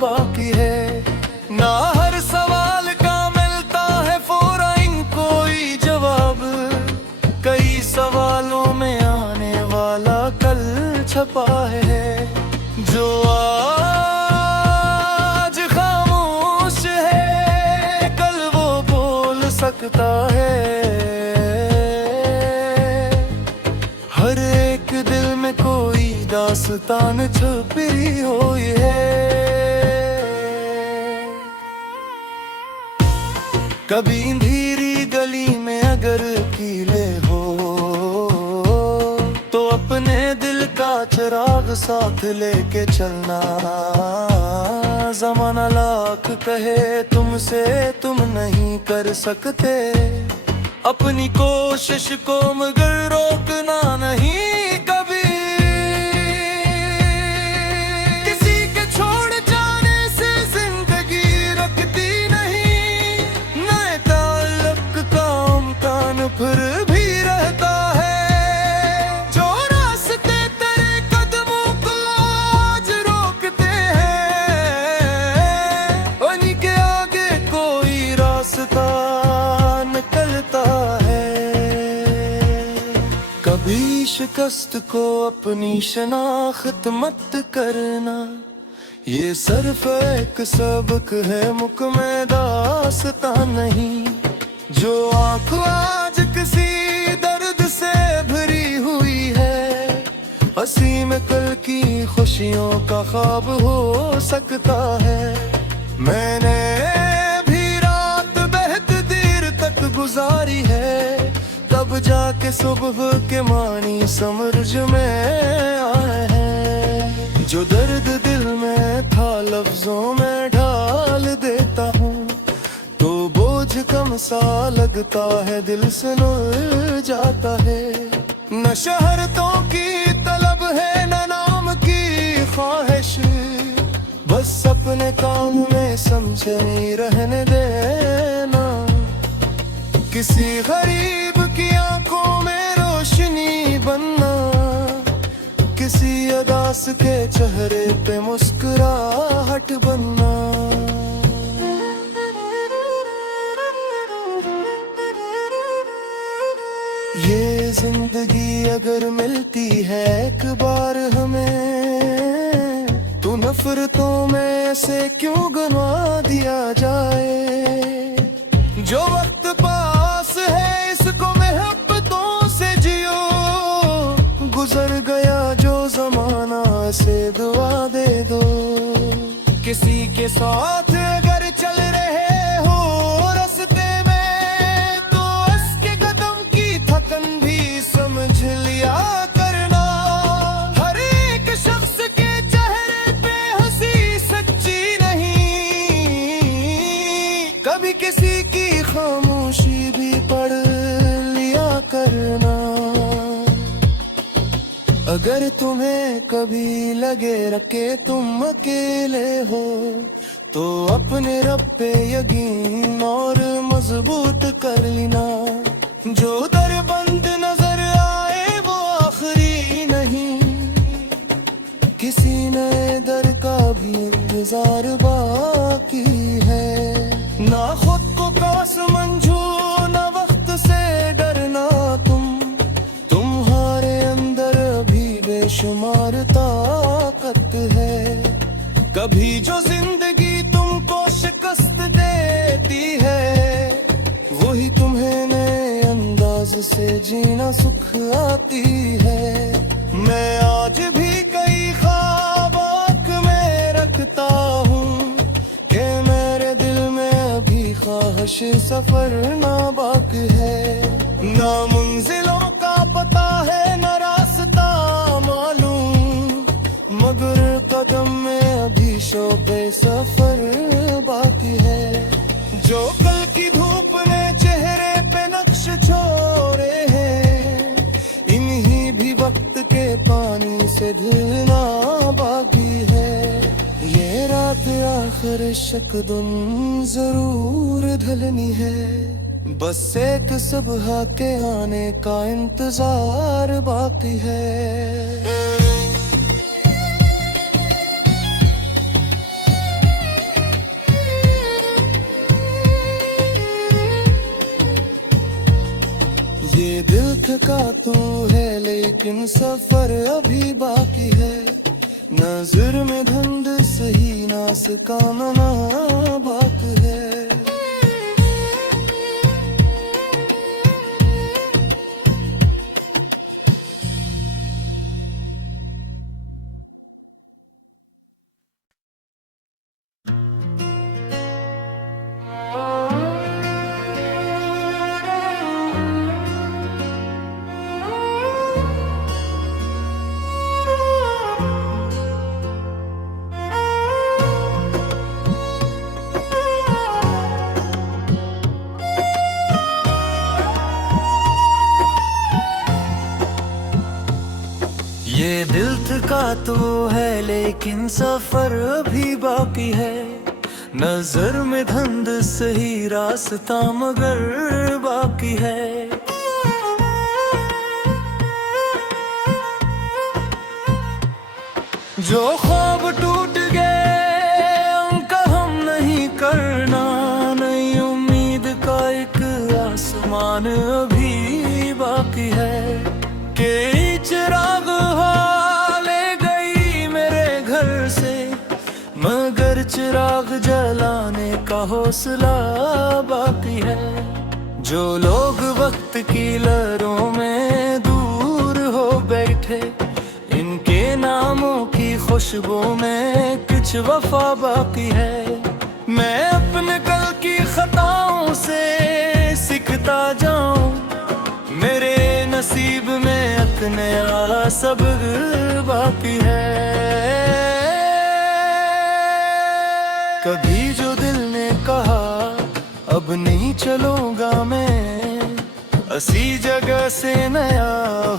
बाकी है। ना हर सवाल का मिलता है फौरन कोई जवाब, कई सवालों में आने वाला कल छपा है। जो आज खामोश है कल वो बोल सकता है। हर एक दिल में कोई दास्तान छुपी हुई है। कभी अंधेरी गली में अगर कीले हो, तो अपने दिल का चिराग साथ लेके चलना। ज़माना लाख कहे तुमसे तुम नहीं कर सकते, अपनी कोशिश को मगर रोकना नहीं कभी। किसी के छोड़ जाने से जिंदगी रखती नहीं, नए ताल्लुक का इम्कान फिर भी रहता है। जो रास्ते तेरे कदमों को आज रोकते हैं, उन्हीं के आगे कोई रास्ता निकलता है। कभी शिकस्त को अपनी शनाख्त मत करना, ये सिर्फ एक सबक है मुख में दास्ता नहीं। जो आँख आज किसी दर्द से भरी हुई है, हंसी में कल की खुशियों का ख्वाब हो सकता है। मैंने भी रात बेहद देर तक गुजारी है, तब जाके सुबह के मानी समझ में आए हैं। जो दर्द दिल में था लफ्जों में ढाल देता हूँ, तो बोझ कम सा लगता है, दिल से नुर जाता है। न शहरतों की तलब है न नाम की ख्वाहिश, बस अपने काम में समझे रहने देना। किसी गरीब की आंखों में रोशनी बनना, किसी अदास के चेहरे पे मुस्कुराहट बनना। ये जिंदगी अगर मिलती है एक बार हमें, तो नफरतों में से क्यों गंवा दिया जाए। जो वक्त पास है इसको मोहब्बतों से जियो, गुजर गया जो जमाना से दुआ दे दो। किसी के साथ अगर चल रहे हो रास्ते में, तो उसके कदम की थकन भी समझ लिया करना। हर एक शख्स के चेहरे पे हंसी सच्ची नहीं, कभी किसी की खामोशी भी पढ़ लिया करना। अगर तुम्हें कभी लगे रखे तुम अकेले हो, तो अपने रब पे यकीन और मजबूत कर लेना। जो दर बंद नजर आए वो आखिरी नहीं, किसी नए दर का भी इंतजार बाकी है। ना खुद को कास मंझू ना वक्त से डरना, तुम्हारे अंदर अभी बेशुमार ताकत है। कभी जो जिंदगी तुमको शिकस्त देती है, वही तुम्हें नए अंदाज से जीना सुख आती है। मैं आज भी कई ख्वाब आँख में रखता हूँ, कि मेरे दिल में अभी ख्वाहिश सफर ना बाकी है। ना मंजिलों का पता है न रास्ता मालूम, मगर कदम में अभी शोबे सफर बाकी है। जो कल की धूप ने चेहरे पे नक्श छोड़े हैं, इन्हीं भी वक्त के पानी से धुलना बाकी है। ये रात आखिर शकदुन जरूर ढलनी है, बस एक सुबह के आने का इंतजार बाकी है। ये दिल थका तो है लेकिन सफर अभी बाकी है। नजर में धुंध सही नास का मना बाकी है। ये दिल थका तो है लेकिन सफर अभी बाकी है। नजर में धुंध सही रास्ता मगर बाकी है। जो ख्वाब टूट गए उनका हम नहीं करना, नई उम्मीद का एक आसमान अभी बाकी है। के चिराग ले गई मेरे घर से, मगर चिराग जलाने का हौसला बाकी है। जो लोग वक्त की लहरों में दूर हो बैठे, इनके नामों की खुशबू में कुछ वफा बाकी है। मैं अपने कल की खताओं से सीखता जाऊं, मेरे नसीब में एक नया सबक बाकी है। कभी जो दिल ने कहा अब नहीं चलूंगा मैं, असी जगह से नया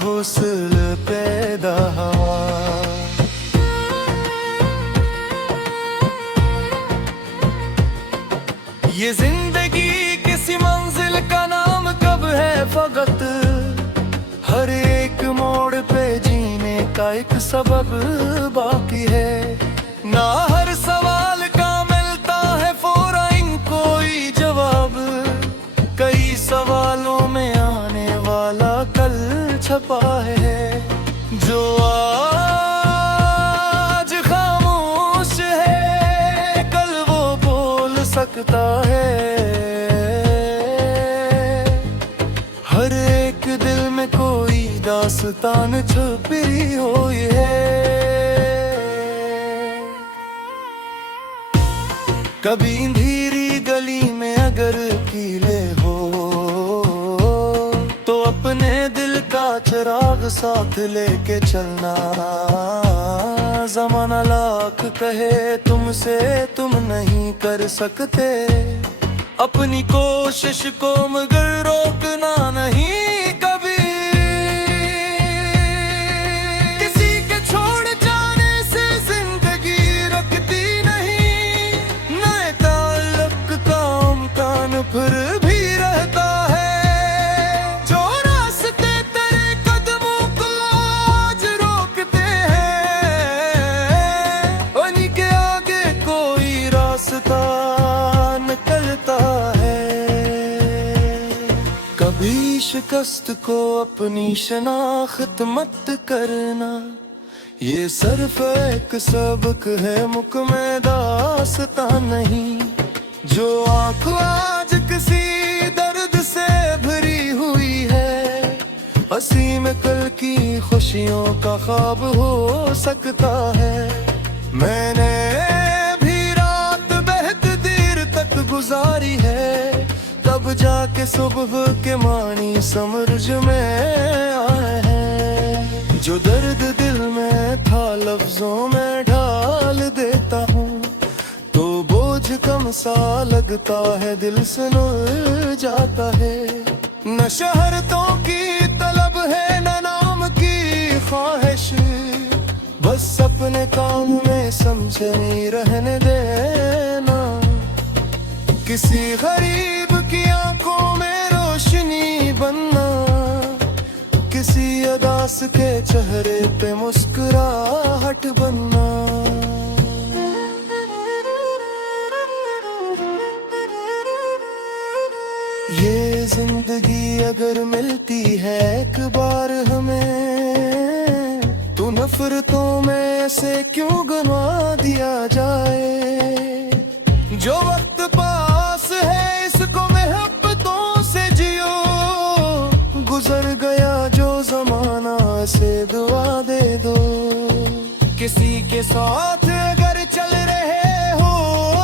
हुस्न पैदा हुआ। ये जिंदगी किसी मंजिल का नाम कब है फकत, हर एक मोड़ पे जीने का एक सबब बाकी है। ना हर सवाल का मिलता है फौरन कोई जवाब, कई सवालों में आने वाला कल छपा है। जो आज खामोश है कल वो बोल सकता है। हर एक दिल में कोई दास्तान छुपी हुई है। कभी अंधेरी गली में अगर कीले हो तो अपने दिल का चिराग साथ लेके चलना। ज़माना लाख कहे तुमसे तुम नहीं कर सकते, अपनी कोशिश को मगर रोकना नहीं कभी। किसी के छोड़ जाने से जिंदगी रखती नहीं, नए ताल्लुक का इम्कान फिर भी रहता है। जो रास्ते तेरे कदमों को आज रोकते हैं, उन्हीं के आगे कोई रास्ता निकलता है। कभी शिकस्त को अपनी शनाख्त मत करना, ये सिर्फ एक सबक है मुख में दास्ता नहीं। जो आँख आज किसी दर्द से भरी हुई है, हंसी में कल की खुशियों का ख्वाब हो सकता है। मैंने भी रात बेहद देर तक गुजारी है, तब जाके सुबह के मानी समझ में आए हैं। जो दर्द दिल में था लफ्जों में ढाल देता हूँ, तो बोझ कम सा लगता है, दिल से नुर जाता है। न शहरतों की तलब है न नाम की ख्वाहिश, बस अपने काम में समझे रहने देना। किसी गरीब की आंखों में रोशनी बनना, किसी अदास के चेहरे पे मुस्कुराहट बनना। ये जिंदगी अगर मिलती है एक बार हमें, तो नफरतों में से क्यों गंवा दिया जाए। जो वक्त पास है इसको मोहब्बतों से जियो, गुजर गया जो जमाना से दुआ दे दो। किसी के साथ अगर चल रहे हो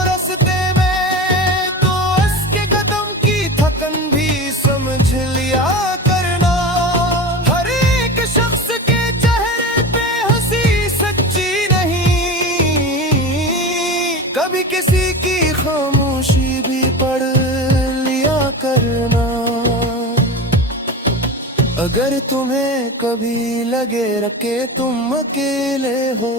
रास्ते में, तो उसके कदम की थकन भी समझ लिया करना। हर एक शख्स के चेहरे पे हंसी सच्ची नहीं, कभी किसी की खामोशी भी पढ़ लिया करना। अगर तुम्हें कभी लगे रखे तुम अकेले हो,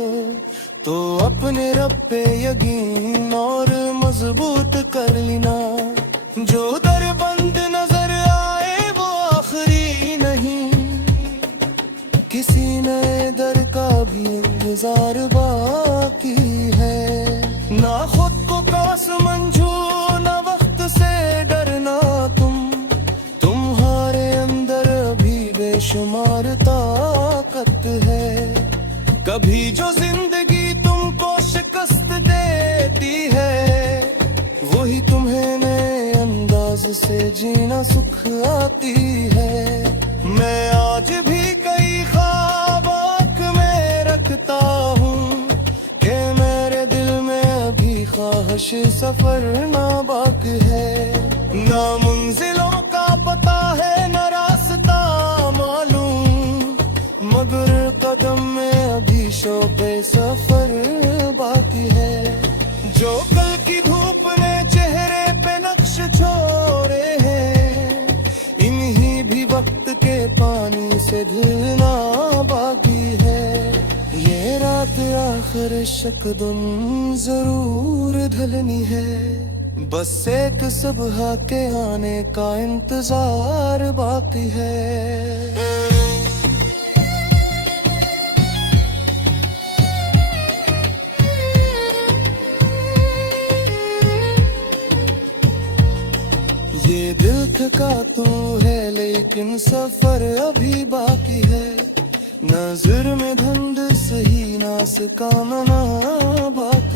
तो अपने रब पे यकीन और मजबूत कर लेना। जो दर बंद नजर आए वो आखिरी नहीं, किसी नए दर का भी इंतजार बाकी है। ना खुद को कास मंझू ना वक्त से डरना, तुम्हारे अंदर अभी बेशुमार ताकत है। कभी जो जिंदगी तुमको शिकस्त देती है, वही तुम्हें नए अंदाज से जीना सुख आती है। मैं आज भी कई ख्वाब आँख में रखता हूँ, कि मेरे दिल में अभी ख्वाहिश सफर ना बाकी है। ना मंजिलों का पता है न रास्ता मालूम, कदम में अभी शोबे सफर बाकी है। जो कल की धूप ने चेहरे पे नक्श छोड़े हैं, इन्हीं भी वक्त के पानी से धुलना बाकी है। ये रात आखिर शकदुन जरूर ढलनी है, बस एक सुबह के आने का इंतजार बाकी है। ये दिल थका तो है लेकिन सफर अभी बाकी है। नजर में धुंध सही नास का मना बात